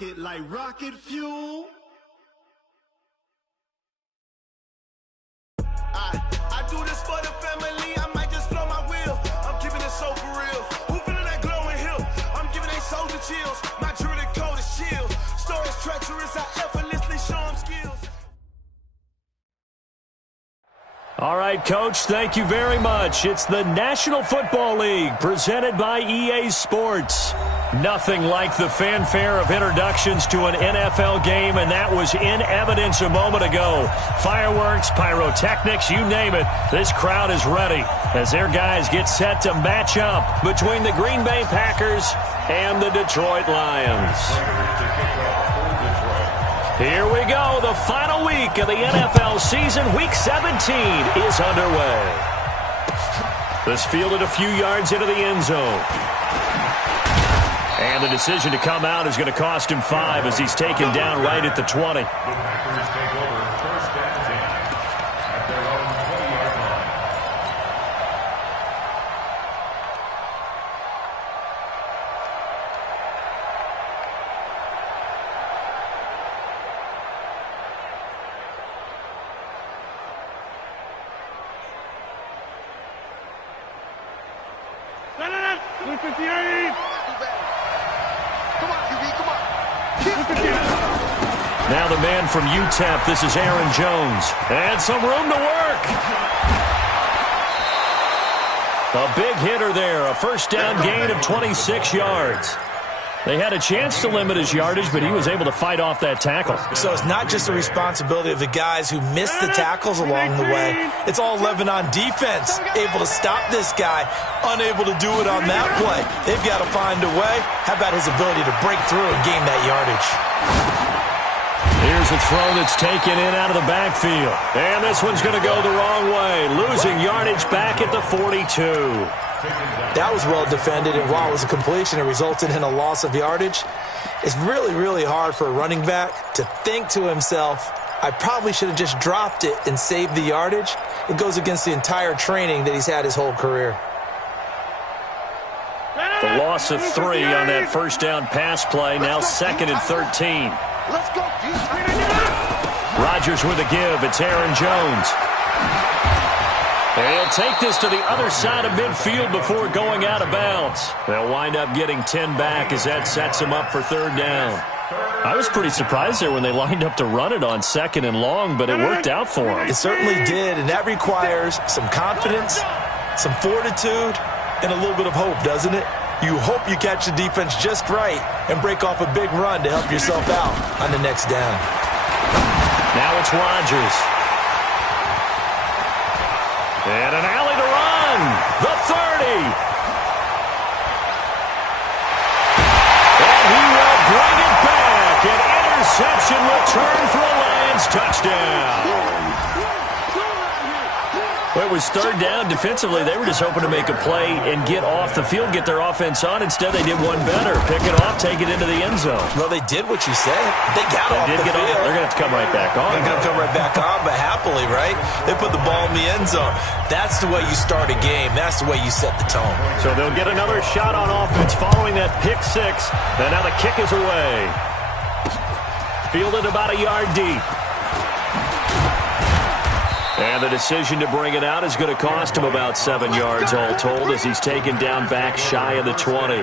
rocket like rocket fuel. I do this for the family. I might just blow my wheel. I'm keeping it so for real. Who feeling that glowing hill? I'm giving they soldier chills. My jewelry code is chill. Stories treacherous. I effortlessly show them skills. All right, Coach, thank you very much. It's the National Football League presented by EA Sports. Nothing like the fanfare of introductions to an NFL game, and that was in evidence a moment ago. Fireworks, pyrotechnics, you name it. This crowd is ready as their guys get set to match up between the Green Bay Packers and the Detroit Lions. Here we go. The final week of the NFL season. Week 17 is underway. This fielded a few yards into the end zone. And the decision to come out is going to cost him 5 as he's taken down right at the 20. Now the man from UTEP, this is Aaron Jones. And some room to work. A big hitter there, a first down gain of 26 yards. They had a chance to limit his yardage, but he was able to fight off that tackle. So it's not just the responsibility of the guys who missed the tackles along the way. It's all 11 on defense, able to stop this guy, unable to do it on that play. They've got to find a way. How about his ability to break through and gain that yardage? Here's a throw that's taken in out of the backfield. And this one's going to go the wrong way, losing yardage back at the 42. That was well defended, and while it was a completion, it resulted in a loss of yardage. It's really, really hard for a running back to think to himself, I probably should have just dropped it and saved the yardage. It goes against the entire training that he's had his whole career. The loss of 3 on that first down pass play, now 2nd and 13. Let's go. Rodgers with a give. It's Aaron Jones. He'll take this to the other side of midfield before going out of bounds. They'll wind up getting 10 back as that sets him up for 3rd down. I was pretty surprised there when they lined up to run it on 2nd and long, but it worked out for him. It certainly did, and that requires some confidence, some fortitude, and a little bit of hope, doesn't it? You hope you catch the defense just right and break off a big run to help yourself out on the next down. Now it's Rodgers. And an alley to run. The 30. And he will bring it back. An interception return for a Lions touchdown. Well, it was 3rd down. Defensively, they were just hoping to make a play and get off the field, get their offense on. Instead, they did one better. Pick it off, take it into the end zone. Well, they did what you said. They got off the field. They're going to have to come right back on. They're going to come right back on, but happily, right? They put the ball in the end zone. That's the way you start a game. That's the way you set the tone. So they'll get another shot on offense following that pick 6. And now the kick is away. Fielded about a yard deep. And the decision to bring it out is going to cost him about 7 yards all told as he's taken down back shy of the 20.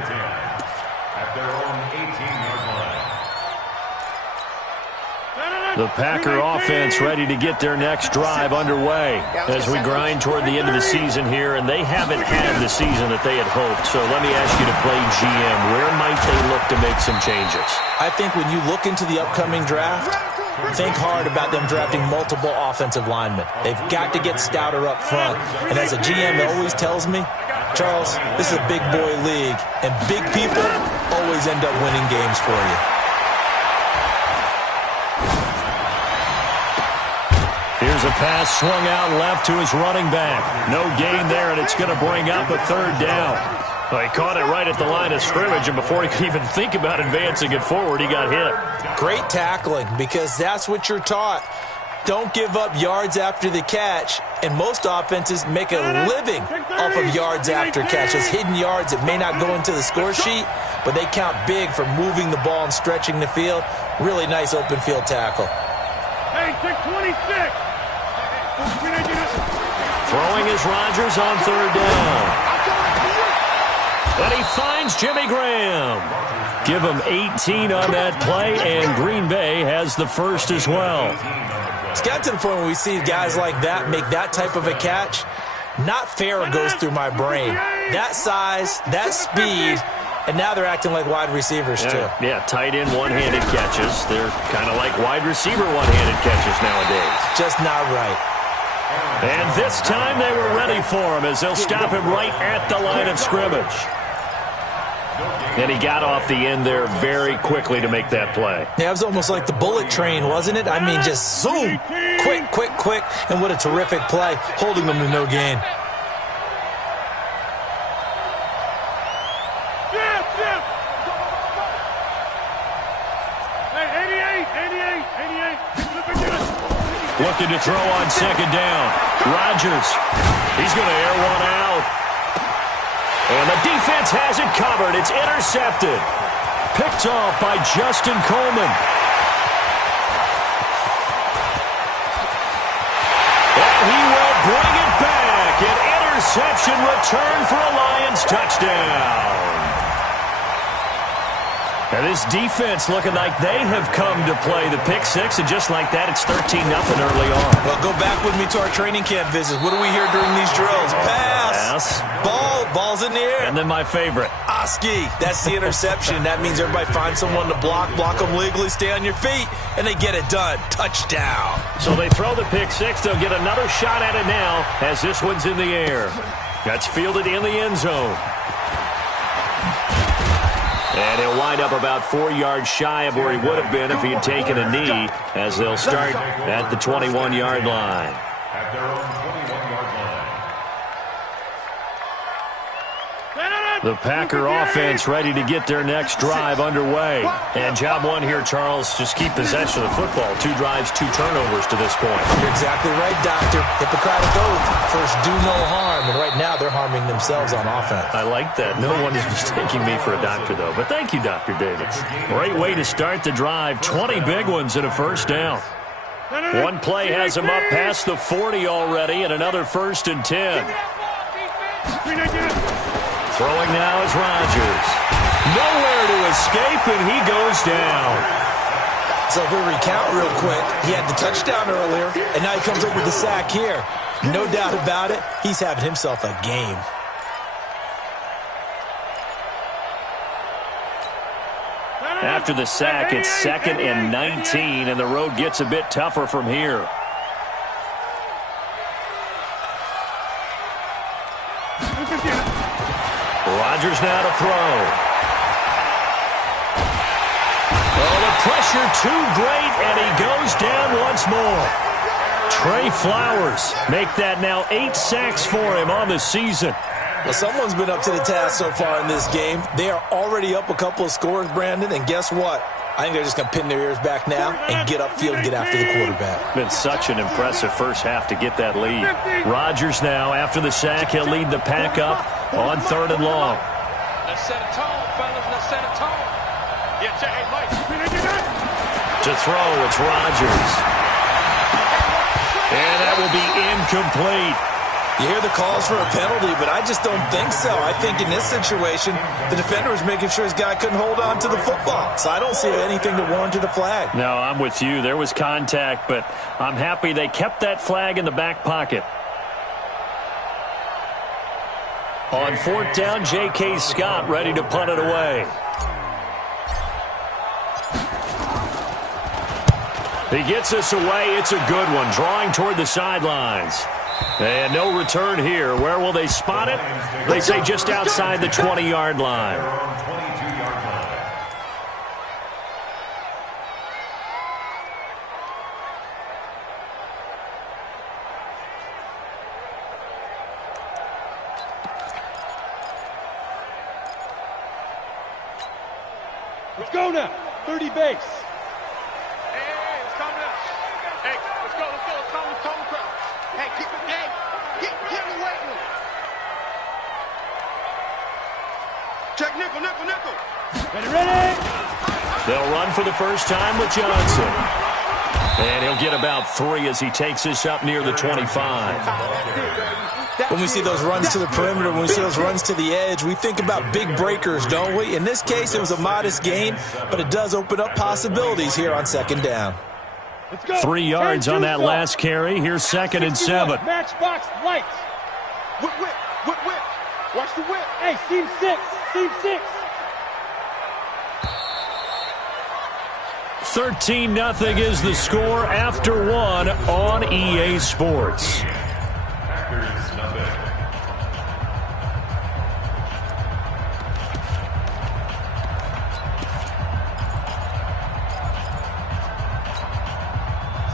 The Packer offense ready to get their next drive underway as we grind toward the end of the season here, and they haven't had the season that they had hoped. So let me ask you to play GM. Where might they look to make some changes? I think when you look into the upcoming draft, think hard about them drafting multiple offensive linemen. They've got to get stouter up front. And as a GM always tells me, Charles, this is a big boy league, and big people always end up winning games for you. Here's a pass swung out left to his running back. No gain there, and it's going to bring up a 3rd down. Well, he caught it right at the line of scrimmage, and before he could even think about advancing it forward, he got hit. Great tackling, because that's what you're taught. Don't give up yards after the catch, and most offenses make a living off of yards after catches, hidden yards that may not go into the score sheet. but they count big for moving the ball and stretching the field. Really nice open field tackle. Hey, take 26. Throwing is Rodgers on third down. And he finds Jimmy Graham. Give him 18 on that play, and Green Bay has the first as well. It's got to the point where we see guys like that make that type of a catch. Not fair goes through my brain. That size, that speed, and now they're acting like wide receivers too. Yeah, tight end one-handed catches. They're kind of like wide receiver one-handed catches nowadays. Just not right. And this time they were ready for him as they'll stop him right at the line of scrimmage. And he got off the end there very quickly to make that play. Yeah, it was almost like the bullet train, wasn't it? I mean, just zoom, quick, quick, quick, and what a terrific play, holding them to no gain. Looking to throw on second down. Rodgers, he's going to air one out. And the defense has it covered. It's intercepted. Picked off by Justin Coleman. And he will bring it back. An interception return for a Lions touchdown. And this defense looking like they have come to play the pick six, and just like that, it's 13-0 early on. Well, go back with me to our training camp visits. What do we hear during these drills? Pass. Ball's in the air. And then my favorite. Oski. That's the interception. That means everybody finds someone to block them legally, stay on your feet, and they get it done. Touchdown. So they throw the pick six. They'll get another shot at it now as this one's in the air. That's fielded in the end zone. And he'll wind up about 4 yards shy of where he would have been if he had taken a knee, as they'll start at the 21-yard line. At their own 21-yard line. The Packer offense ready to get their next drive underway. And job one here, Charles, just keep possession of the football. 2 drives, 2 turnovers to this point. You're exactly right, Doctor. Hippocratic oath. First, do no harm. And right now, they're harming themselves on offense. I like that. No one is mistaking me for a doctor, though. But thank you, Dr. Davis. Great way to start the drive. 20 big ones and a first down. One play has him up past the 40 already, and another 1st and 10. Throwing now is Rodgers. Nowhere to escape, and he goes down. So if we recount real quick, he had the touchdown earlier, and now he comes up with the sack here. No doubt about it, he's having himself a game. After the sack, it's 2nd and 19, and the road gets a bit tougher from here. Rodgers now to throw. Oh, the pressure too great, and he goes down once more. Trey Flowers make that now 8 sacks for him on the season. Well, someone's been up to the task so far in this game. They are already up a couple of scores, Brandon, and guess what? I think they're just going to pin their ears back now and get upfield and get after the quarterback. Been such an impressive first half to get that lead. Rodgers now, after the sack, he'll lead the pack up on 3rd and long. Let's set a tone, fellas. Let's set a tone. Yeah, check it, Mike. To throw, it's Rodgers. And that will be incomplete. You hear the calls for a penalty, but I just don't think so. I think in this situation, the defender was making sure his guy couldn't hold on to the football. So I don't see anything to warrant the flag. No, I'm with you. There was contact, but I'm happy they kept that flag in the back pocket. On 4th down, J.K. Scott ready to punt it away. He gets us away. It's a good one, drawing toward the sidelines. And no return here. Where will they spot it? They say just outside the 20-yard line. Let's go now. 30 base. Hey, let's calm down. Hey, let's go. Calm crowd. Hey, keep it game. Get in the weight room. Check nickel. Ready. They'll run for the first time with Johnson. And he'll get about 3 as he takes this up near the 25. When we see those runs to the perimeter, when we see those runs to the edge, we think about big breakers, don't we? In this case, it was a modest gain, but it does open up possibilities here on second down. 3 yards on that last carry. Here's 2nd and 7. Matchbox lights. Whip. Watch the whip. Hey, seam 6. 13-0 is the score after 1 on EA Sports.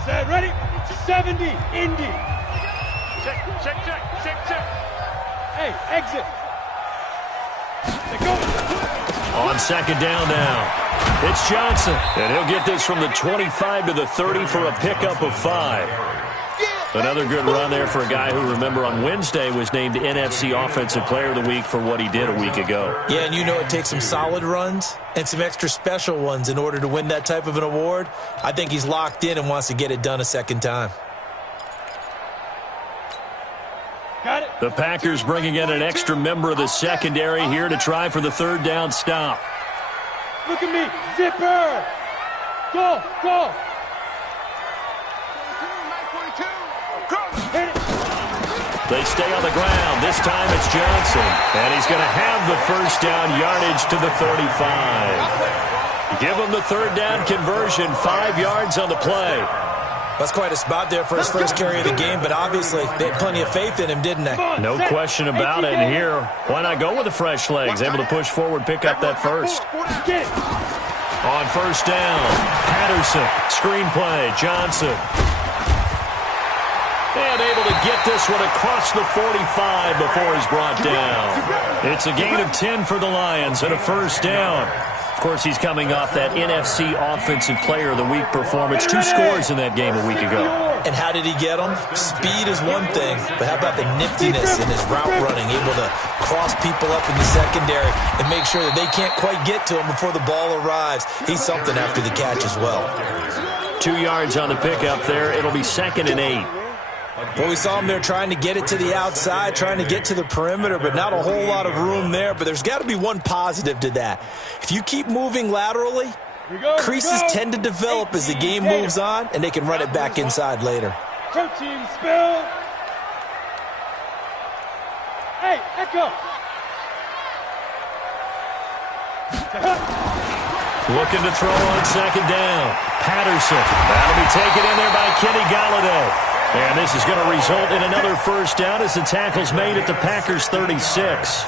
Set, ready. 70, Indy. Check. Hey, exit. They go. On second down now, it's Johnson. And he'll get this from the 25 to the 30 for a pickup of 5. Another good run there for a guy who, remember, on Wednesday was named NFC Offensive Player of the Week for what he did a week ago. Yeah, and you know it takes some solid runs and some extra special ones in order to win that type of an award. I think he's locked in and wants to get it done a second time. Got it. The Packers bringing in an extra member of the secondary here to try for the 3rd down stop. Look at me. Zipper. Go. Hit it. They stay on the ground. This time it's Johnson. And he's going to have the first down yardage to the 35. Give him the 3rd down conversion. 5 yards on the play. That's quite a spot there for his first carry of the game, but obviously they had plenty of faith in him, didn't they? No question about it. And here, why not go with the fresh legs? Able to push forward, pick up that first. Get it. On first down, Patterson, screenplay, Johnson. And able to get this one across the 45 before he's brought down. It's a gain of 10 for the Lions and a first down. Of course, he's coming off that NFC Offensive Player of the Week performance. 2 scores in that game a week ago. And how did he get them? Speed is one thing, but how about the niftiness in his route running, able to cross people up in the secondary and make sure that they can't quite get to him before the ball arrives. He's something after the catch as well. 2 yards on the pickup there. It'll be 2nd and 8. Well, we saw him there trying to get it to the outside, trying to get to the perimeter, but not a whole lot of room there. But there's got to be one positive to that. If you keep moving laterally, creases tend to develop as the game moves on, and they can run it back inside later. Protein spill. Hey, Echo. Looking to throw on second down. Patterson. That'll be taken in there by Kenny Golladay. And this is going to result in another first down as the tackle's made at the Packers' 36.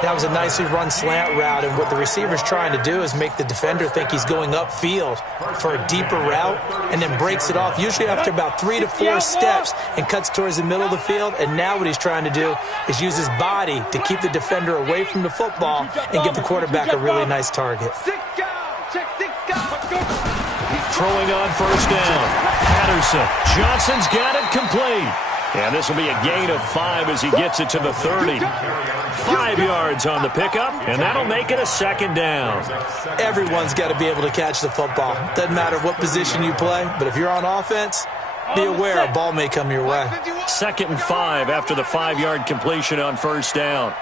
That was a nicely run slant route, and what the receiver's trying to do is make the defender think he's going upfield for a deeper route and then breaks it off, usually after about 3 to 4 steps, and cuts towards the middle of the field. And now what he's trying to do is use his body to keep the defender away from the football and give the quarterback a really nice target. Throwing on first down. Patterson. Johnson's got it complete. And this will be a gain of 5 as he gets it to the 30. 5 yards on the pickup, and that'll make it a second down. Everyone's got to be able to catch the football. Doesn't matter what position you play, but if you're on offense, be aware a ball may come your way. 2nd and 5 after the 5-yard completion on first down.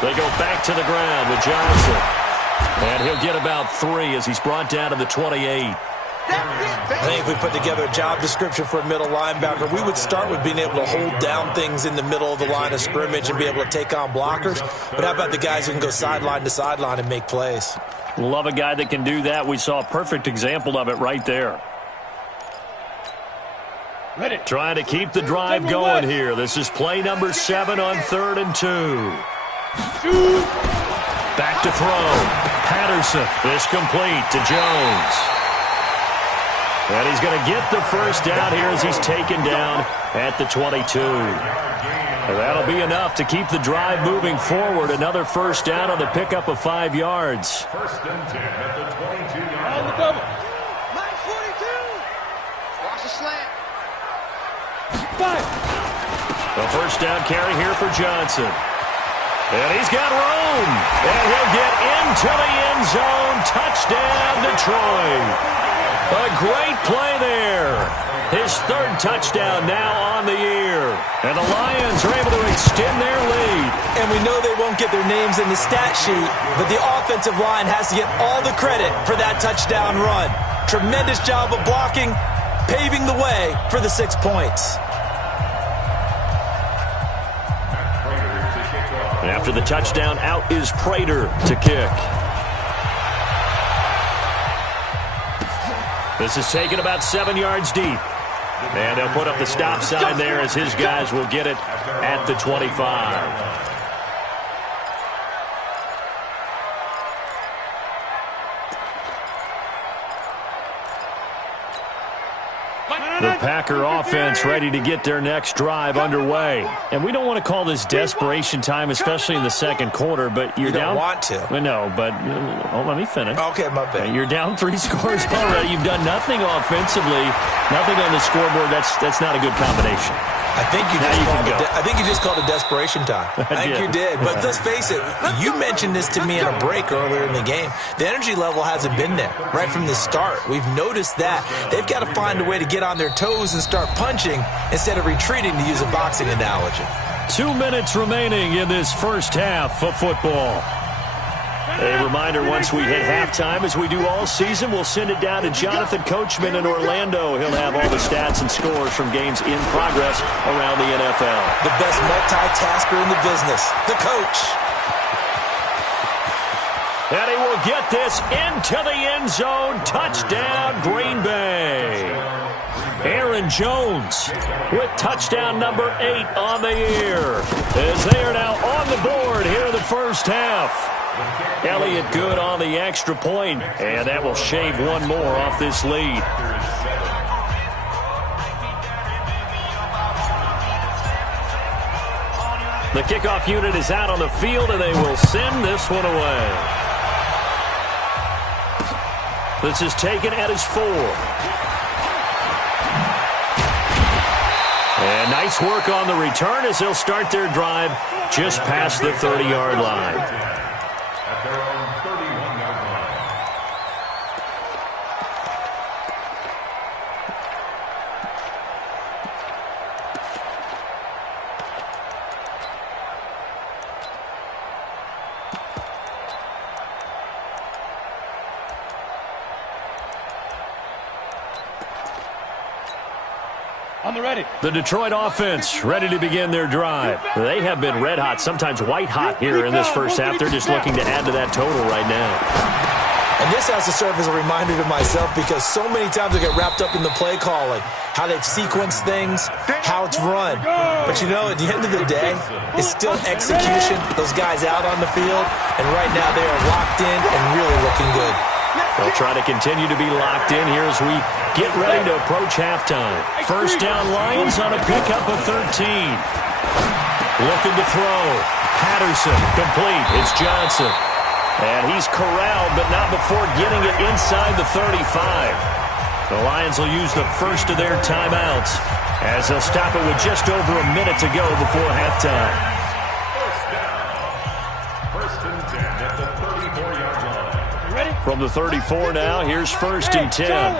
They go back to the ground with Johnson. And he'll get about 3 as he's brought down to the 28. I think if we put together a job description for a middle linebacker, we would start with being able to hold down things in the middle of the line of scrimmage and be able to take on blockers. But how about the guys who can go sideline to sideline and make plays? Love a guy that can do that. We saw a perfect example of it right there. Ready. Trying to keep the drive going here. This is play number 7 on 3rd and 2. Back to throw. Patterson. This complete to Jones. And he's going to get the first down here as he's taken down at the 22. And that'll be enough to keep the drive moving forward. Another first down on the pickup of 5 yards. 1st and 10 at the 22-yard line. On the double. Mike 42. Watch the slant. 5. The first down carry here for Johnson. And he's got room. And he'll get into the end zone. Touchdown, Detroit. A great play there. His third touchdown now on the year. And the Lions are able to extend their lead. And we know they won't get their names in the stat sheet, but the offensive line has to get all the credit for that touchdown run. Tremendous job of blocking, paving the way for the 6 points. After the touchdown, out is Prater to kick. This is taken about 7 yards deep. And they'll put up the stop sign there as his guys will get it at the 25. The Packer offense ready to get their next drive underway. And we don't want to call this desperation time, especially in the second quarter, but you're down. You don't want to. No, but let me finish. Okay, my bad. You're down 3 scores already. You've done nothing offensively, nothing on the scoreboard. That's not a good combination. I think you just called it desperation time. I think you did. But let's face it, you mentioned this to me in a break earlier in the game. The energy level hasn't been there right from the start. We've noticed that. They've got to find a way to get on their toes and start punching instead of retreating, to use a boxing analogy. 2 minutes remaining in this first half of football. A reminder, once we hit halftime, as we do all season, we'll send it down to Jonathan Coachman in Orlando. He'll have all the stats and scores from games in progress around the NFL. The best multitasker in the business, the coach. And he will get this into the end zone. Touchdown, Green Bay. Aaron Jones with touchdown number 8 on the year, as they are now on the board here in the first half. Elliott good on the extra point, and that will shave one more off this lead. The kickoff unit is out on the field, and they will send this one away. This is taken at his 4. And nice work on the return as they'll start their drive just past the 30-yard line. The Detroit offense ready to begin their drive. They have been red hot, sometimes white hot here in this first half. They're just looking to add to that total right now. And this has to serve as a reminder to myself, because so many times I get wrapped up in the play calling, how they've sequenced things, how it's run. But you know, at the end of the day, it's still execution. Those guys out on the field, and right now they are locked in and really looking good. They'll try to continue to be locked in here as we get ready to approach halftime. First down, Lions on a pickup of 13. Looking to throw. Patterson, complete. It's Johnson. And he's corralled, but not before getting it inside the 35. The Lions will use the first of their timeouts as they'll stop it with just over a minute to go before halftime. From the 34 now, here's 1st and 10.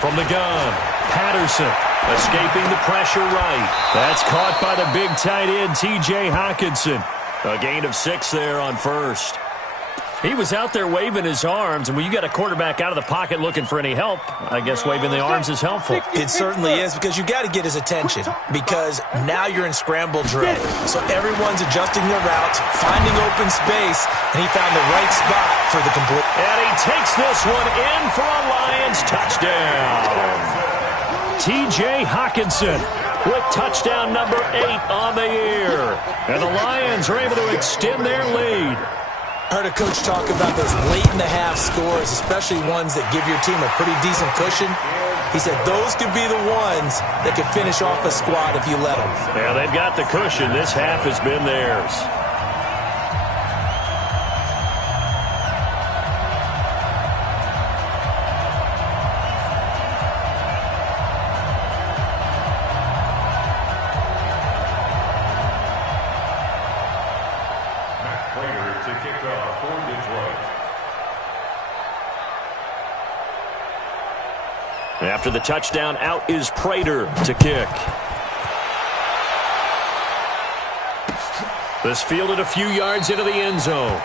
From the gun, Patterson escaping the pressure right. That's caught by the big tight end, T.J. Hockenson. A gain of 6 there on first. He was out there waving his arms, and when you got a quarterback out of the pocket looking for any help, I guess waving the arms is helpful. It certainly is, because you got to get his attention, because now you're in scramble drill. So everyone's adjusting their routes, finding open space, and he found the right spot for the complete. And he takes this one in for a Lions touchdown. T.J. Hockenson with touchdown number 8 on the year. And the Lions are able to extend their lead. I heard a coach talk about those late-in-the-half scores, especially ones that give your team a pretty decent cushion. He said those could be the ones that could finish off a squad if you let them. Yeah, they've got the cushion. This half has been theirs. After the touchdown, out is Prater to kick. This fielded a few yards into the end zone.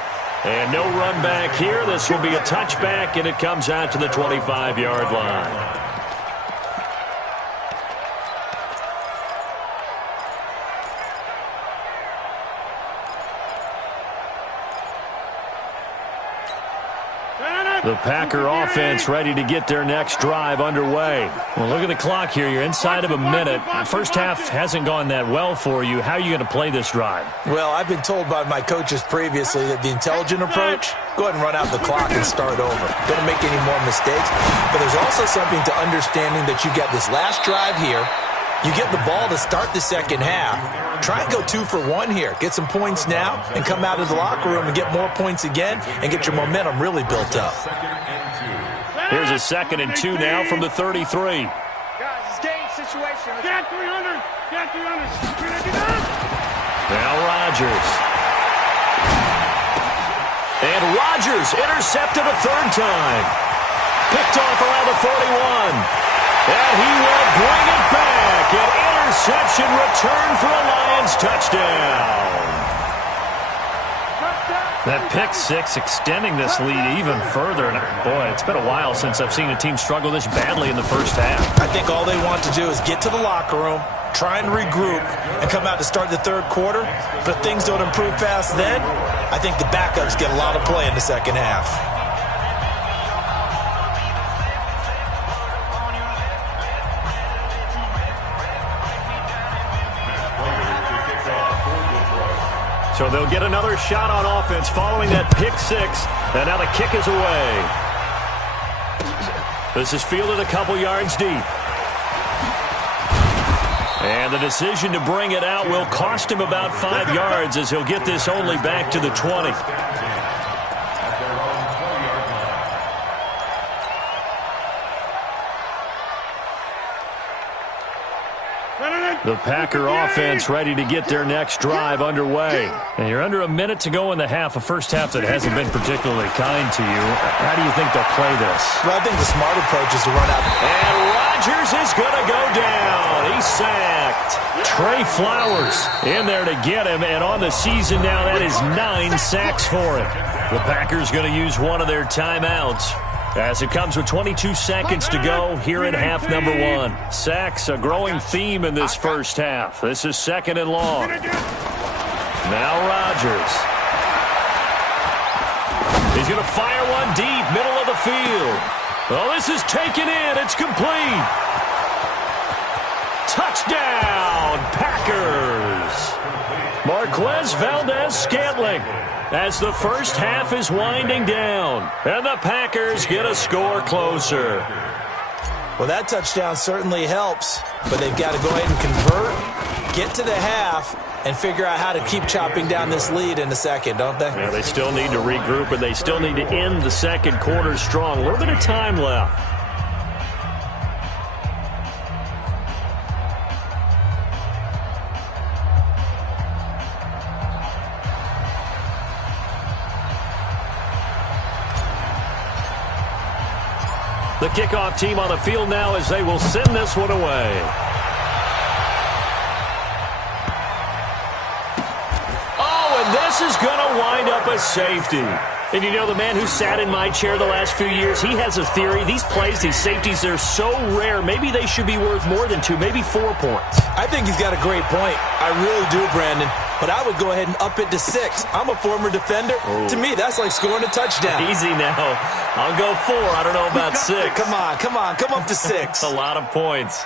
And no run back here. This will be a touchback, and it comes out to the 25-yard line. The Packer offense ready to get their next drive underway. Well, look at the clock here. You're inside of a minute. The first half hasn't gone that well for you. How are you going to play this drive? Well, I've been told by my coaches previously that the intelligent approach, go ahead and run out the clock and start over. Don't make any more mistakes. But there's also something to understanding that you got this last drive here. You get the ball to start the second half. Try and go 2 for 1 here. Get some points now and come out of the locker room and get more points again and get your momentum really built up. Here's a 2nd and 2 now from the 33. Guys, it's game situation. Get 300. Get 300. Now Rodgers. And Rodgers intercepted a 3rd time. Picked off around the 41. And he will bring it back. An interception return for a Lions touchdown. That pick six extending this lead even further. And boy, it's been a while since I've seen a team struggle this badly in the first half. I think all they want to do is get to the locker room, try and regroup, and come out to start the third quarter. But if things don't improve fast then, I think the backups get a lot of play in the second half. So they'll get another shot on offense following that pick six. And now the kick is away. This is fielded a couple yards deep. And the decision to bring it out will cost him about 5 yards as he'll get this only back to the 20. The Packer offense ready to get their next drive underway. And you're under a minute to go in the half, a first half that hasn't been particularly kind to you. How do you think they'll play this? Well, I think the smart approach is to run out. And Rodgers is going to go down. He's sacked. Trey Flowers in there to get him. And on the season now, that is 9 sacks for him. The Packers going to use one of their timeouts. As it comes with 22 seconds to go here in half number 1. Sacks, a growing theme in this first half. This is 2nd and long. Now Rodgers. He's going to fire one deep, middle of the field. Oh, this is taken in. It's complete. Touchdown, Packers. Marquez Valdez-Scantling. As the first half is winding down, and the Packers get a score closer. Well, that touchdown certainly helps, but they've got to go ahead and convert, get to the half, and figure out how to keep chopping down this lead in the second, don't they? Yeah, they still need to regroup, and they still need to end the second quarter strong. A little bit of time left. The kickoff team on the field now as they will send this one away. Oh, and this is going to wind up a safety. And you know, the man who sat in my chair the last few years, he has a theory. These plays, these safeties, they're so rare. Maybe they should be worth more than 2, maybe 4 points. I think he's got a great point. I really do, Brandon. But I would go ahead and up it to 6. I'm a former defender. Oh. To me, that's like scoring a touchdown. Easy now. I'll go 4. I don't know about 6. Come on. Come up to 6. That's a lot of points.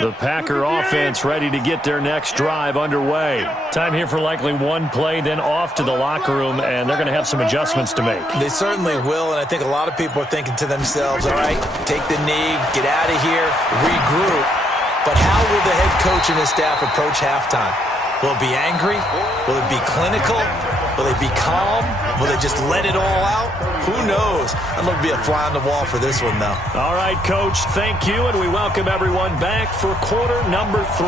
The Packer offense ready to get their next drive underway. Time here for likely one play, then off to the locker room, and they're going to have some adjustments to make. They certainly will, and I think a lot of people are thinking to themselves, all right, take the knee, get out of here, regroup. But how will the head coach and his staff approach halftime? Will it be angry? Will it be clinical? Will they be calm? Will they just let it all out? Who knows? I'd love to be a fly on the wall for this one, though. All right, Coach, thank you, and we welcome everyone back for quarter number 3.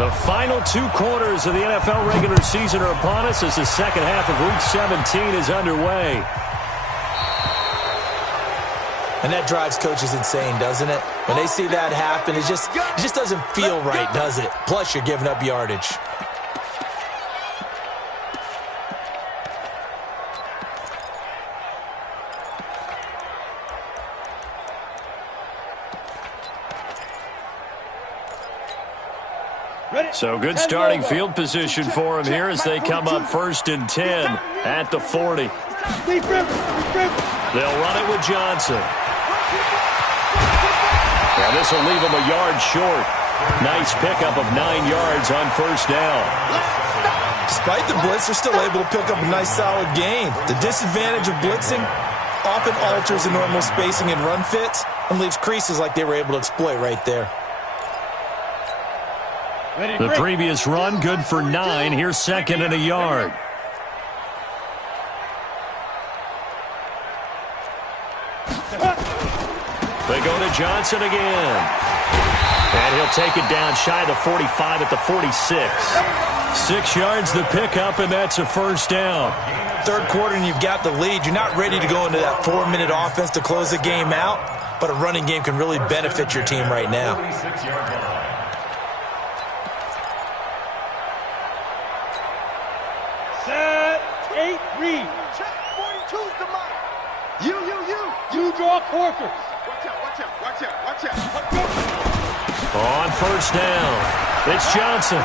The final 2 quarters of the NFL regular season are upon us as the second half of Week 17 is underway. And that drives coaches insane, doesn't it? When they see that happen, it just doesn't feel right, does it? Plus, you're giving up yardage. So good starting field position for them here as they come up 1st and 10 at the 40. They'll run it with Johnson. Now this will leave them a yard short. Nice pickup of 9 yards on 1st down. Despite the blitz, they're still able to pick up a nice solid gain. The disadvantage of blitzing often alters the normal spacing and run fits and leaves creases like they were able to exploit right there. The previous run good for 9. Here's 2nd and a yard. They go to Johnson again. And he'll take it down shy of the 45 at the 46. 6 yards the pickup, and that's a 1st down. 3rd quarter and you've got the lead. You're not ready to go into that 4-minute offense to close the game out, but a running game can really benefit your team right now. Set, 8, read. Check, 42's the mark. You draw quarters. Watch out. On 1st down, it's Johnson.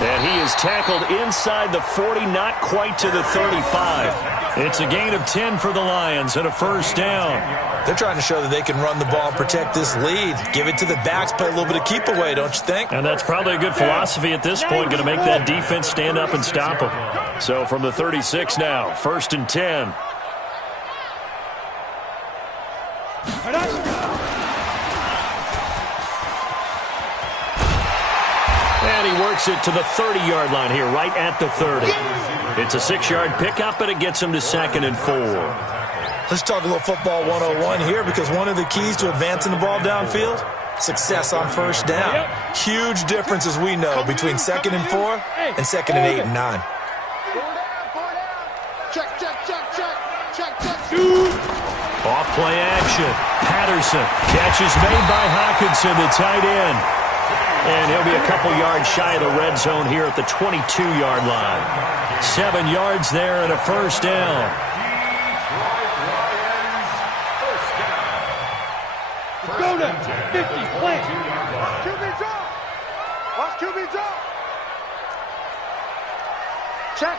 And he is tackled inside the 40, not quite to the 35. It's a gain of 10 for the Lions and a 1st down. They're trying to show that they can run the ball and protect this lead. Give it to the backs, play a little bit of keep away, don't you think? And that's probably a good philosophy at this point, going to make that defense stand up and stop them. So from the 36 now, 1st and 10. And he works it to the 30-yard line here, right at the 30. It's a 6-yard pickup, and it gets him to 2nd and 4. Let's talk a little football 101 here, because one of the keys to advancing the ball downfield, success on 1st down. Huge difference, as we know, between 2nd and 4 and 2nd and 8 and 9. Check. Off play action. Patterson. Catch is made by Hockenson, the tight end. And he'll be a couple yards shy of the red zone here at the 22-yard line. 7 yards there and a 1st down. Go to 50, play. QB draw. Watch QB draw. Check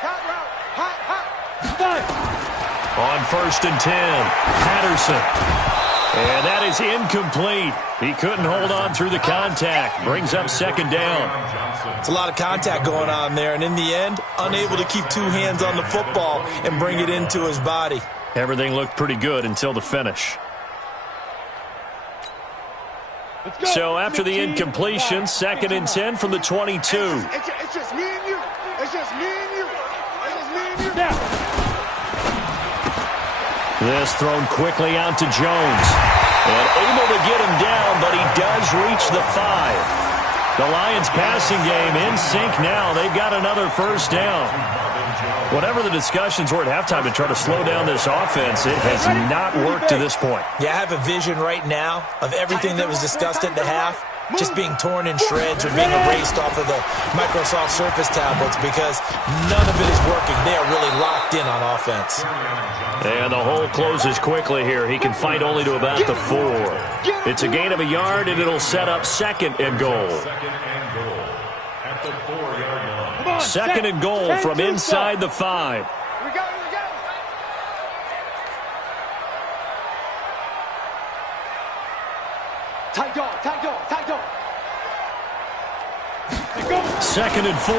hot route. Hot. 5. On 1st and 10, Patterson. And that is incomplete. He couldn't hold on through the contact. Brings up 2nd down. It's a lot of contact going on there, and in the end, unable to keep 2 hands on the football and bring it into his body. Everything looked pretty good until the finish. So after the incompletion, 2nd and 10 from the 22. It's just me and you. This thrown quickly out to Jones. And able to get him down, but he does reach the 5. The Lions passing game in sync now. They've got another 1st down. Whatever the discussions were at halftime to try to slow down this offense, it has not worked to this point. Yeah, I have a vision right now of everything that was discussed at the half just being torn in shreds or being erased off of the Microsoft Surface tablets because none of it is working. They are really locked in on offense. And the hole closes quickly here. He can fight only to about the 4. It's a gain of a yard, and it'll set up 2nd and goal. 2nd and goal from inside the 5. We go. Tight dog. 2nd and 4.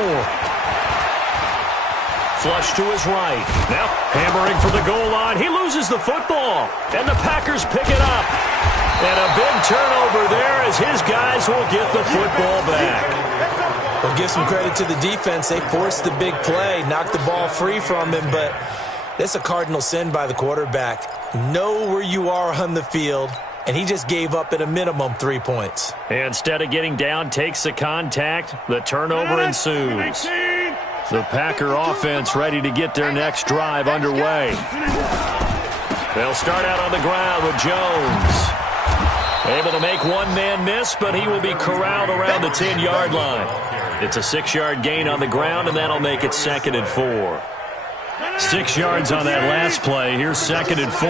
Flush to his right. Now hammering for the goal line. He loses the football. And the Packers pick it up. And a big turnover there as his guys will get the football back. Well, give some credit to the defense. They forced the big play, knocked the ball free from him, but that's a cardinal sin by the quarterback. Know where you are on the field, and he just gave up at a minimum 3 points. Instead of getting down, takes the contact. The turnover ensues. The Packer offense ready to get their next drive underway. They'll start out on the ground with Jones. Able to make one man miss, but he will be corralled around the 10-yard line. It's a 6-yard gain on the ground, and that'll make it 2nd and 4. 6 yards on that last play. Here's 2nd and 4.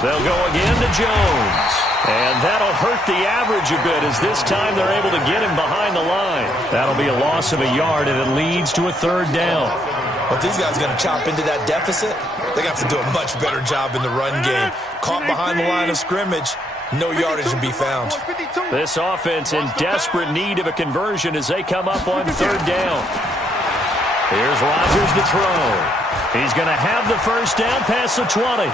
They'll go again to Jones. And that'll hurt the average a bit as this time they're able to get him behind the line. That'll be a loss of a yard, and it leads to a 3rd down. But these guys are going to chop into that deficit. They're going to have to do a much better job in the run game. Caught behind the line of scrimmage, no yardage to be found. This offense in desperate need of a conversion as they come up on 3rd down. Here's Rodgers to throw. He's going to have the first down past the 20.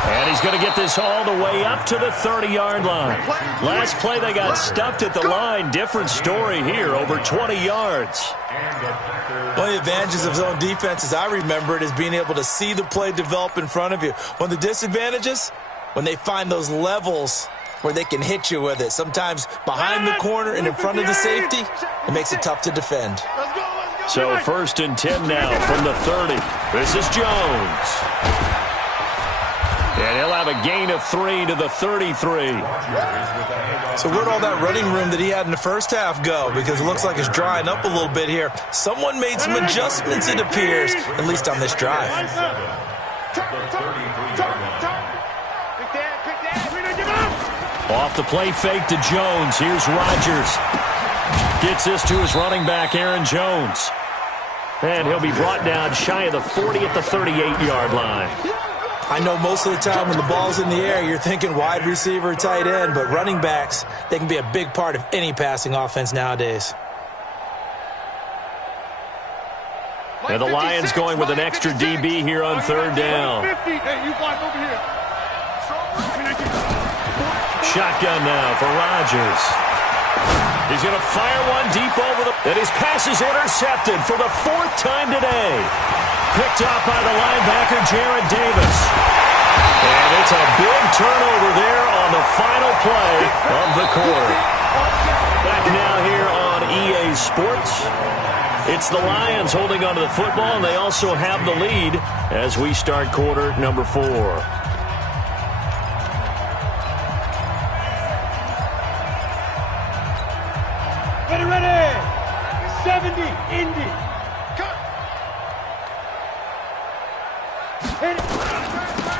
And he's going to get this all the way up to the 30-yard line. Last play, they got stuffed at the line. Different story here, over 20 yards. One of the advantages of zone defense, as I remember it, is being able to see the play develop in front of you. One of the disadvantages, when they find those levels where they can hit you with it. Sometimes behind the corner and in front of the safety, it makes it tough to defend. So 1st and 10 now from the 30. This is Jones. And he'll have a gain of 3 to the 33. So where'd all that running room that he had in the first half go? Because it looks like it's drying up a little bit here. Someone made some adjustments, it appears, at least on this drive. Off the play fake to Jones. Here's Rodgers. Gets this to his running back, Aaron Jones. And he'll be brought down shy of the 40 at the 38-yard line. I know most of the time when the ball's in the air, you're thinking wide receiver, tight end, but running backs, they can be a big part of any passing offense nowadays. And the Lions going with an extra DB here on 3rd down. Shotgun now for Rodgers. He's going to fire one deep over the... And his pass is intercepted for the 4th time today. Picked up by the linebacker, Jarrad Davis. And it's a big turnover there on the final play of the quarter. Back now here on EA Sports. It's the Lions holding onto the football, and they also have the lead as we start quarter number 4. Ready. 70, Indy.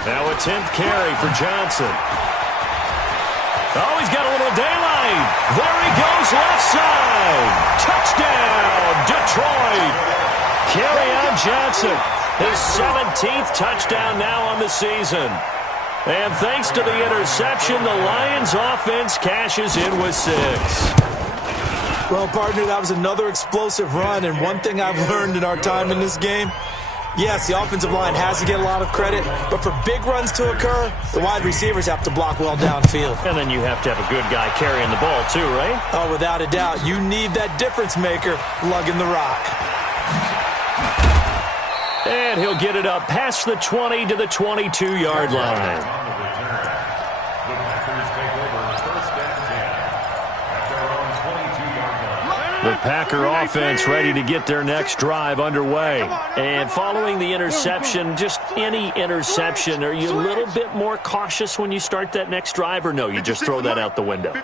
Now a 10th carry for Johnson. Oh, he's got a little daylight. There he goes, left side. Touchdown, Detroit. Kerryon Johnson, his 17th touchdown now on the season. And thanks to the interception, the Lions offense cashes in with 6. Well, partner, that was another explosive run, and one thing I've learned in our time in this game, yes, the offensive line has to get a lot of credit, but for big runs to occur, the wide receivers have to block well downfield. And then you have to have a good guy carrying the ball too, right? Oh, without a doubt. You need that difference maker lugging the rock. And he'll get it up past the 20 to the 22-yard line. The Packer offense ready to get their next drive underway. And following the interception, just any interception, are you a little bit more cautious when you start that next drive, or no, you just throw that out the window?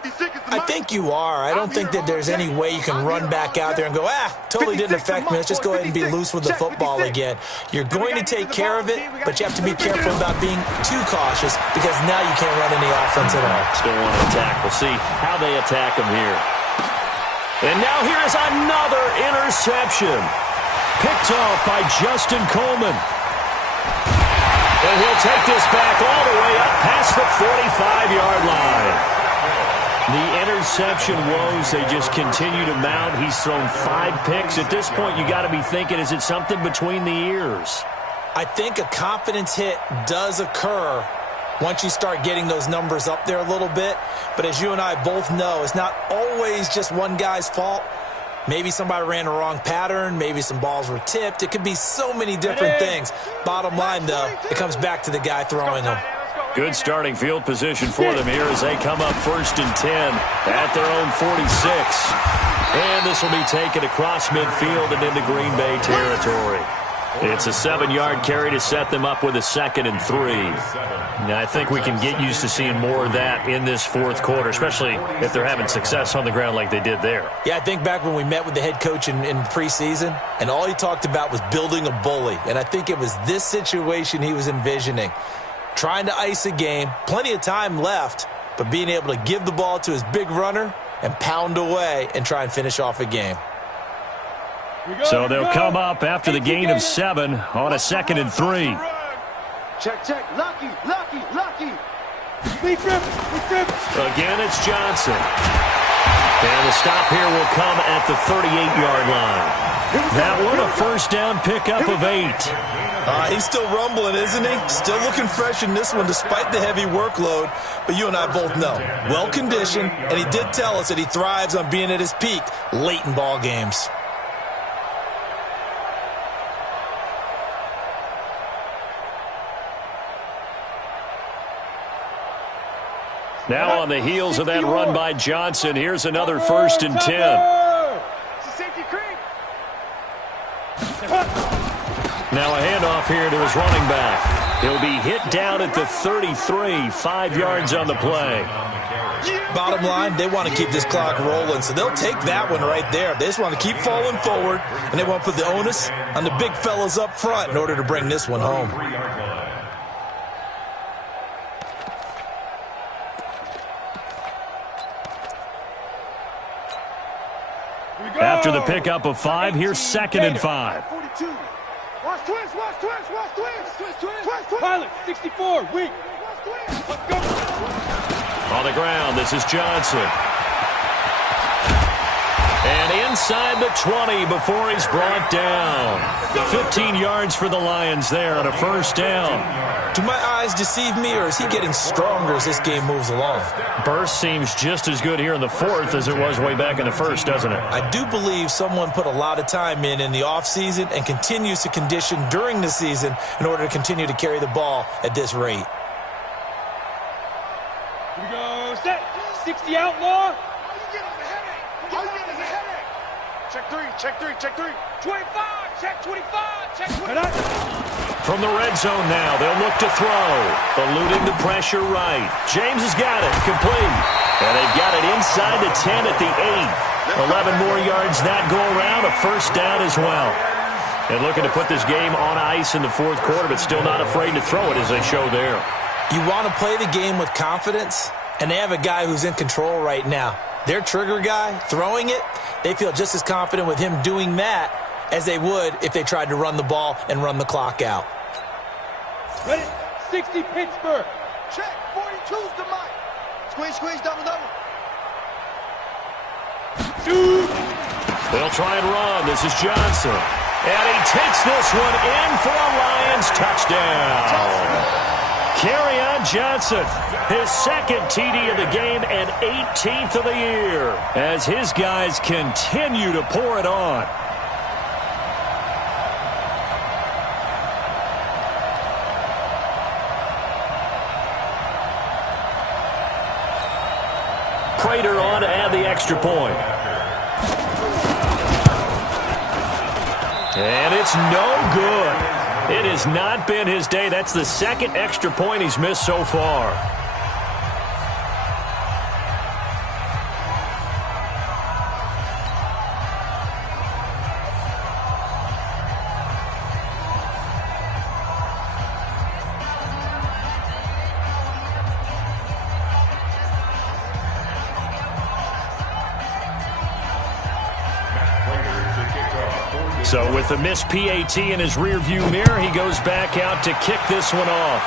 I think you are. I don't think that there's any way you can run back out there and go, totally didn't affect me. Let's just go ahead and be loose with the football again. You're going to take care of it, but you have to be careful about being too cautious because now you can't run any offense at all. Still want to attack. We'll see how they attack him here. And now here is another interception. Picked off by Justin Coleman. And he'll take this back all the way up past the 45-yard line. The interception woes, they just continue to mount. He's thrown 5 picks. At this point, you got to be thinking, is it something between the ears? I think a confidence hit does occur once you start getting those numbers up there a little bit. But as you and I both know, it's not always just one guy's fault. Maybe somebody ran the wrong pattern. Maybe some balls were tipped. It could be so many different things. Bottom line, though, it comes back to the guy throwing them. Good starting field position for them here as they come up 1st and 10 at their own 46. And this will be taken across midfield and into Green Bay territory. It's a 7-yard carry to set them up with a 2nd and 3. Now, I think we can get used to seeing more of that in this fourth quarter, especially if they're having success on the ground like they did there. Yeah, I think back when we met with the head coach in preseason, and all he talked about was building a bully. And I think it was this situation he was envisioning. Trying to ice a game, plenty of time left, but being able to give the ball to his big runner and pound away and try and finish off a game. So they'll come up after the gain of 7 on a 2nd and 3. Check, check. Lucky. Again, it's Johnson. And the stop here will come at the 38-yard line. That one, a first down pickup of 8. He's still rumbling, isn't he? Still looking fresh in this one despite the heavy workload. But you and I both know, well-conditioned, and he did tell us that he thrives on being at his peak late in ball games. Now on the heels of that run by Johnson, here's another 1st and 10. Now a handoff here to his running back. He'll be hit down at the 33, 5 yards on the play. Bottom line, they want to keep this clock rolling, so they'll take that one right there. They just want to keep falling forward, and they want to put the onus on the big fellas up front in order to bring this one home. After the pickup of 5, here's 2nd and 5. Watch twist. Pilot, 64, weak. Let's go. On the ground, this is Johnson. And inside the 20 before he's brought down. 15 yards for the Lions there on a first down. Do my eyes deceive me, or is he getting stronger as this game moves along? Burst seems just as good here in the fourth as it was way back in the first, doesn't it? I do believe someone put a lot of time in the offseason and continues to condition during the season in order to continue to carry the ball at this rate. Here we go, set. 60 outlaw. Check three. 25, check 25, check 25. From the red zone now, they'll look to throw. Eluding the pressure right. James has got it, complete. And they've got it inside the 10 at the 8. 11 more yards that go around, a first down as well. And looking to put this game on ice in the fourth quarter, but still not afraid to throw it as they show there. You want to play the game with confidence, and they have a guy who's in control right now. Their trigger guy, throwing it, they feel just as confident with him doing that as they would if they tried to run the ball and run the clock out. Ready? 60 Pittsburgh. Check. 42's the mic. Squeeze, double. Shoot. They'll try and run. This is Johnson. And he takes this one in for a Lions touchdown. Kerryon Johnson, his second TD of the game and 18th of the year, as his guys continue to pour it on. Prater on to add the extra point. And it's no good. It has not been his day. That's the second extra point he's missed so far. So with the missed PAT in his rearview mirror, he goes back out to kick this one off.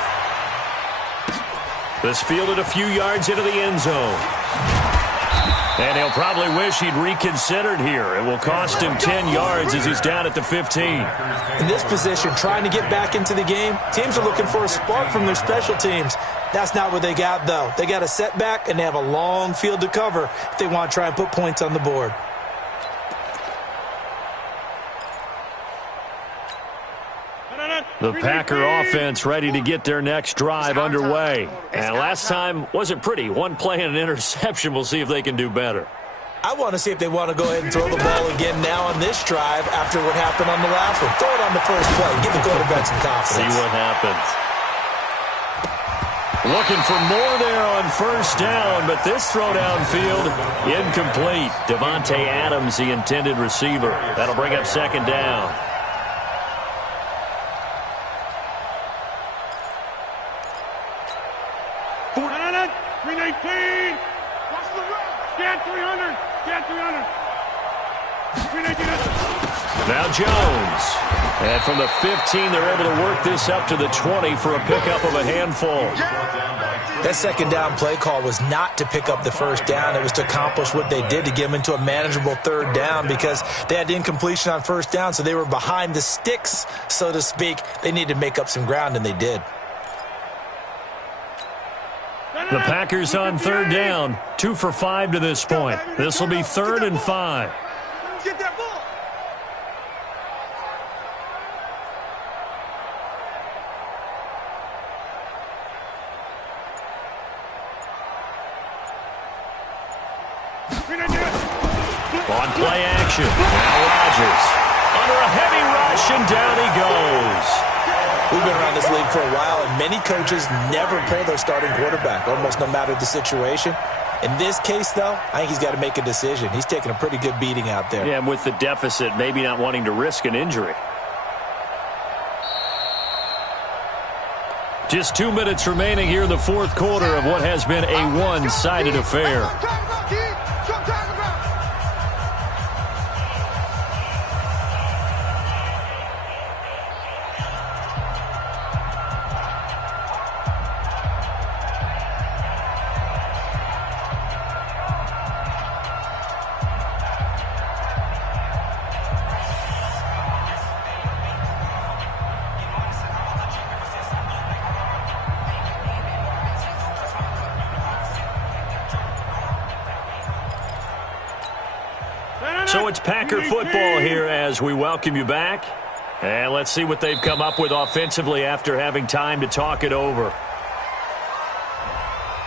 This fielded a few yards into the end zone. And he'll probably wish he'd reconsidered here. It will cost him 10 yards as he's down at the 15. In this position, trying to get back into the game, teams are looking for a spark from their special teams. That's not what they got, though. They got a setback, and they have a long field to cover if they want to try and put points on the board. The Packer offense ready to get their next drive underway. And last time wasn't pretty. One play and an interception. We'll see if they can do better. I want to see if they want to go ahead and throw the ball again now on this drive after what happened on the last one. Throw it on the first play. Give the quarterback some confidence. See what happens. Looking for more there on first down, but this throw downfield incomplete. Devontae Adams, the intended receiver. That'll bring up second down. Now Jones. And from the 15, they're able to work this up to the 20 for a pickup of a handful. That second down play call was not to pick up the first down. It was to accomplish what they did, to get them into a manageable third down, because they had incompletion on first down, so they were behind the sticks, so to speak. They needed to make up some ground, and they did. The Packers on third down, 2 for 5 to this point. This will be 3rd and 5. Get that ball. On play action. Now Rodgers. Under a heavy rush, and down he goes. We've been around this league for a while, and many coaches never pull their starting quarterback, almost no matter the situation. In this case, though, I think he's got to make a decision. He's taking a pretty good beating out there. Yeah, and with the deficit, maybe not wanting to risk an injury. Just 2 minutes remaining here in the fourth quarter of what has been a one-sided affair. So it's Packer football here as we welcome you back. And let's see what they've come up with offensively after having time to talk it over.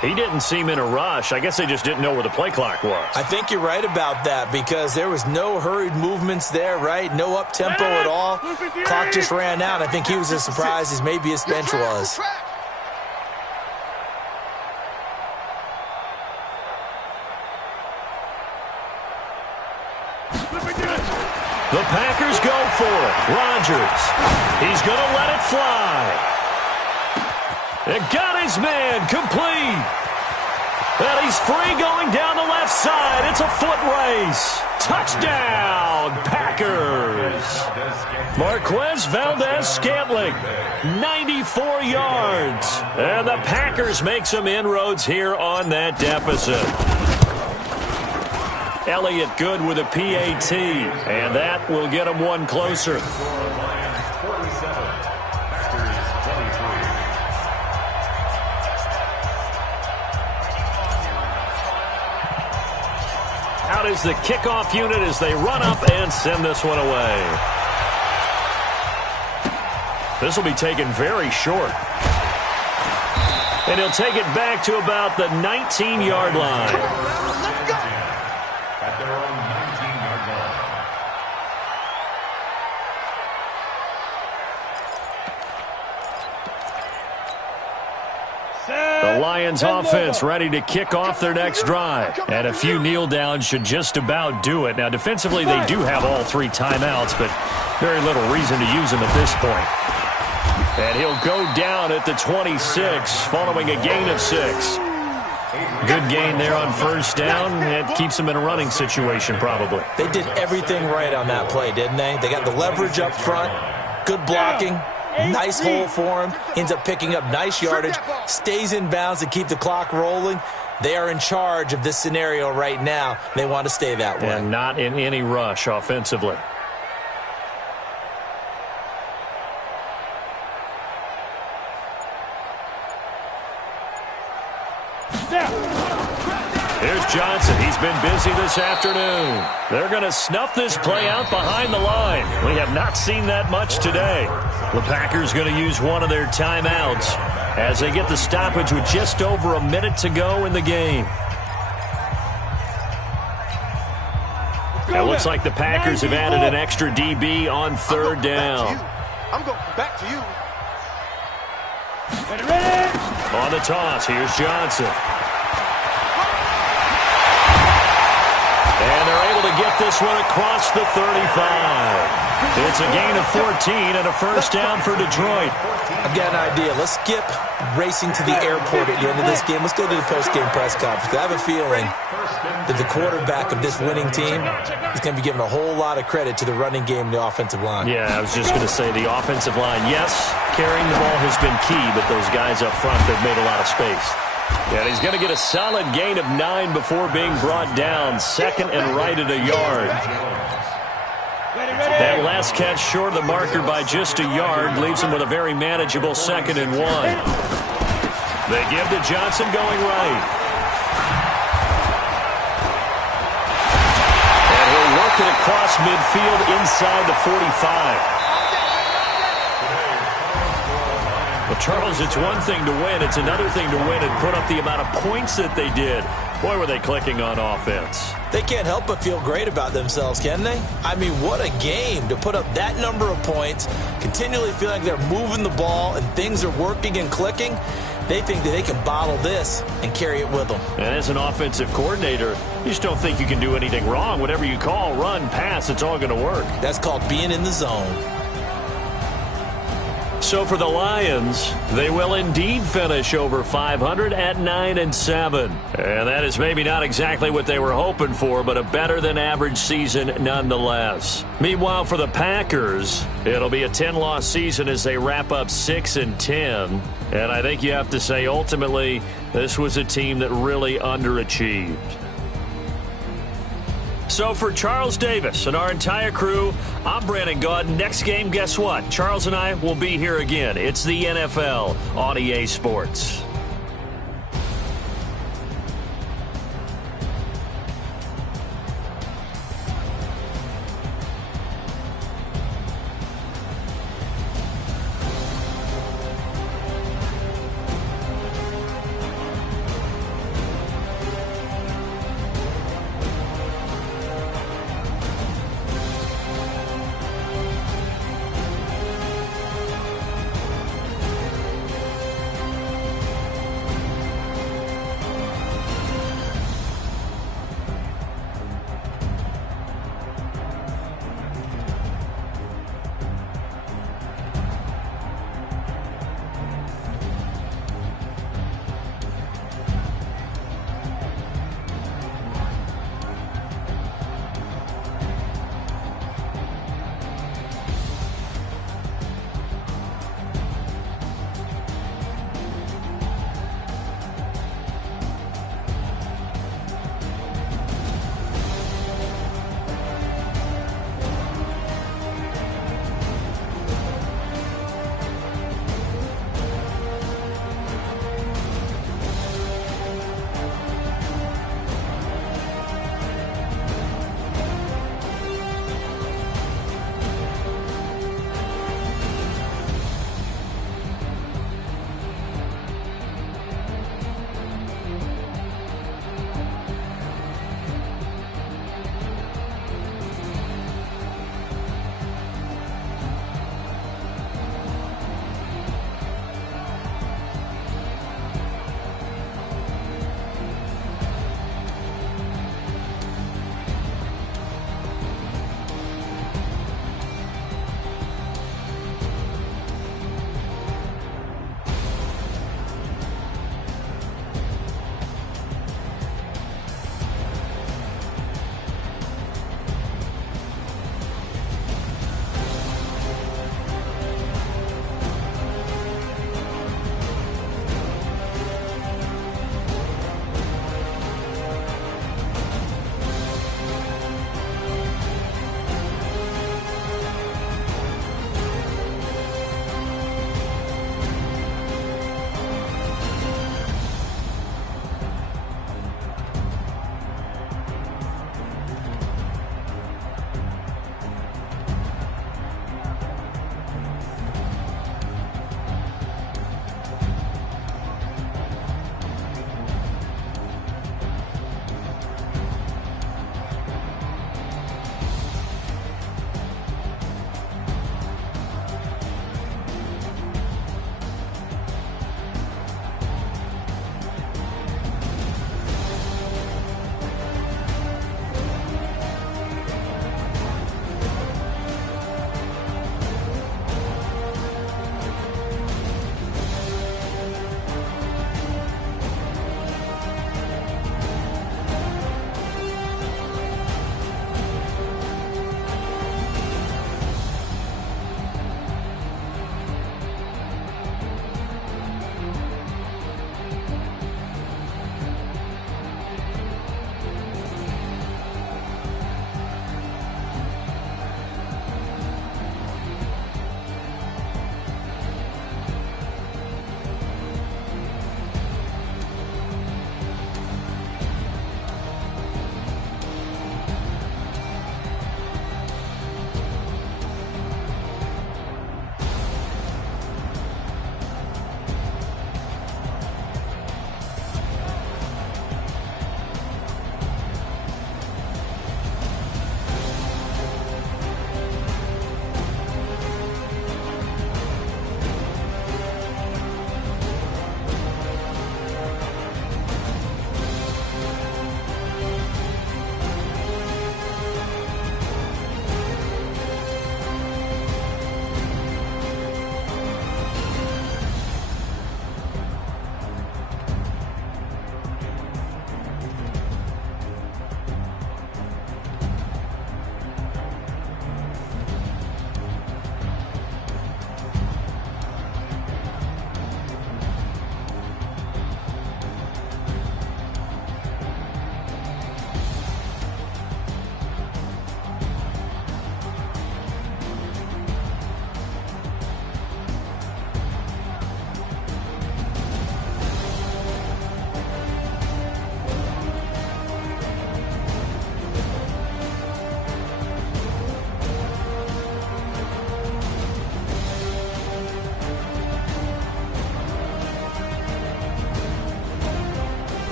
He didn't seem in a rush. I guess they just didn't know where the play clock was. I think you're right about that, because there was no hurried movements there, right? No up-tempo at all. Clock just ran out. I think he was as surprised as maybe his bench was. The Packers go for it. Rodgers. He's going to let it fly. It got his man complete. And he's free going down the left side. It's a foot race. Touchdown, Packers. Marquez Valdez-Scantling, 94 yards. And the Packers make some inroads here on that deficit. Elliott good with a PAT, and that will get him one closer. Out is the kickoff unit as they run up and send this one away. This will be taken very short. And he'll take it back to about the 19-yard line. The Lions offense ready to kick off their next drive. And a few kneel downs should just about do it. Now, defensively, they do have all 3 timeouts, but very little reason to use them at this point. And he'll go down at the 26 following a gain of 6. Good gain there on first down. It keeps them in a running situation, probably. They did everything right on that play, didn't they? They got the leverage up front, good blocking. Nice hole for him. Ends up picking up nice yardage. Stays in bounds to keep the clock rolling. They are in charge of this scenario right now. They want to stay that way. And not in any rush offensively. Here's Johnson. He's been busy this afternoon. They're going to snuff this play out behind the line. We have not seen that much today. The Packers going to use one of their timeouts as they get the stoppage with just over a minute to go in the game. It looks like the Packers have added an extra DB on third down. I'm going back to you. On the toss, here's Johnson. And they're able to get this one across the 35. It's a gain of 14 and a first down for Detroit. I've got an idea. Let's skip racing to the airport at the end of this game. Let's go to the post-game press conference. I have a feeling that the quarterback of this winning team is going to be given a whole lot of credit to the running game and the offensive line. Yeah, I was just going to say the offensive line, yes, carrying the ball has been key, but those guys up front, they've made a lot of space. And he's going to get a solid gain of 9 before being brought down. Second and right at a yard. That last catch short of the marker by just a yard leaves him with a very manageable 2nd and 1. They give to Johnson going right. And he'll work it across midfield inside the 45. Well, Charles, it's one thing to win. It's another thing to win and put up the amount of points that they did. Boy, were they clicking on offense. They can't help but feel great about themselves, can they? I mean, what a game to put up that number of points, continually feeling like they're moving the ball and things are working and clicking. They think that they can bottle this and carry it with them. And as an offensive coordinator, you just don't think you can do anything wrong. Whatever you call, run, pass, it's all going to work. That's called being in the zone. So for the Lions, they will indeed finish over 500 at 9-7. And that is maybe not exactly what they were hoping for, but a better than average season nonetheless. Meanwhile, for the Packers, it'll be a 10-loss season as they wrap up 6-10. And I think you have to say, ultimately, this was a team that really underachieved. So for Charles Davis and our entire crew, I'm Brandon Gaudin. Next game, guess what? Charles and I will be here again. It's the NFL on EA Sports.